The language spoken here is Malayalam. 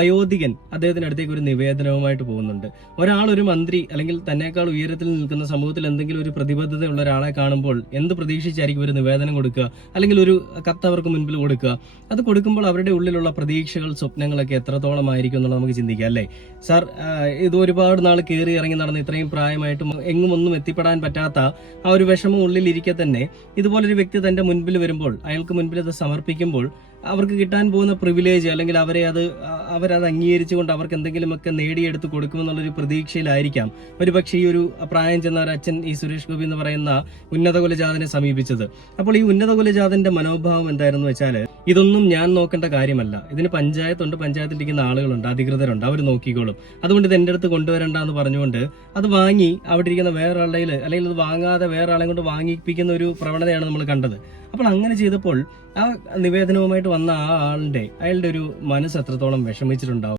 വയോധികൻ അദ്ദേഹത്തിന്റെ അടുത്തേക്ക് ഒരു നിവേദനവുമായിട്ട് പോകുന്നുണ്ട്. ഒരു മന്ത്രി അല്ലെങ്കിൽ തന്നെക്കാൾ ഉയരത്തിൽ നിൽക്കുന്ന സമൂഹത്തിൽ എന്തെങ്കിലും ഒരു പ്രതിബദ്ധതയുള്ള ഒരാളെ കാണുമ്പോൾ എന്ത് പ്രതീക്ഷിച്ചായിരിക്കും ഒരു നിവേദനം കൊടുക്കുക, അല്ലെങ്കിൽ ഒരു കത്ത് അവർക്ക് മുൻപിൽ കൊടുക്കുക. അത് കൊടുക്കുമ്പോൾ അവരുടെ ഉള്ളിലുള്ള പ്രതീക്ഷകൾ, സ്വപ്നങ്ങളൊക്കെ എത്രത്തോളം ആയിരിക്കും എന്നുള്ളത് നമുക്ക് ചിന്തിക്കാം, അല്ലേ? സാർ, ഇത് ഒരുപാട് നാൾ കയറി ഇറങ്ങി നടന്ന് ഇത്രയും പ്രായമായിട്ടും എങ്ങും ഒന്നും എത്തിപ്പെടാൻ പറ്റാത്ത ആ ഒരു വിഷമം ഉള്ളിലിരിക്കെ തന്നെ ഇതുപോലൊരു വ്യക്തി തന്റെ മുൻപിൽ വരുമ്പോൾ, അയാൾക്ക് മുൻപിൽ അത് സമർപ്പിക്കുമ്പോൾ അവർക്ക് കിട്ടാൻ പോകുന്ന പ്രിവിലേജ്, അല്ലെങ്കിൽ അവരത് അംഗീകരിച്ചുകൊണ്ട് അവർക്ക് എന്തെങ്കിലുമൊക്കെ നേടിയെടുത്ത് കൊടുക്കുമെന്നുള്ളൊരു പ്രതീക്ഷയിലായിരിക്കാം ഒരുപക്ഷെ ഈ ഒരു പ്രായം ചെന്ന ഒരു അച്ഛൻ, ഈ സുരേഷ് ഗോപി എന്ന് പറയുന്ന ഉന്നത കുലജാതനെ സമീപിച്ചത്. അപ്പോൾ ഈ ഉന്നത കുലജാതന്റെ മനോഭാവം എന്തായിരുന്നു വെച്ചാൽ, ഇതൊന്നും ഞാൻ നോക്കേണ്ട കാര്യമല്ല, ഇതിന് പഞ്ചായത്തുണ്ട്, പഞ്ചായത്തിലിരിക്കുന്ന ആളുകളുണ്ട്, അധികൃതരുണ്ട്, അവർ നോക്കിക്കോളും, അതുകൊണ്ട് ഇത് എന്റെ അടുത്ത് കൊണ്ടുവരണ്ട എന്ന് പറഞ്ഞുകൊണ്ട് അത് വാങ്ങി അവിടെ ഇരിക്കുന്ന വേറൊരാളുടെ, അല്ലെങ്കിൽ അത് വാങ്ങാതെ വേറെ ആളെ കൊണ്ട് വാങ്ങിപ്പിക്കുന്ന ഒരു പ്രവണതയാണ് നമ്മൾ കണ്ടത്. അപ്പോൾ അങ്ങനെ ചെയ്തപ്പോൾ ആ നിവേദനവുമായിട്ട് വന്ന അയാളുടെ ഒരു മനസ്സ് എത്രത്തോളം വിഷമിച്ചിട്ടുണ്ടാവും.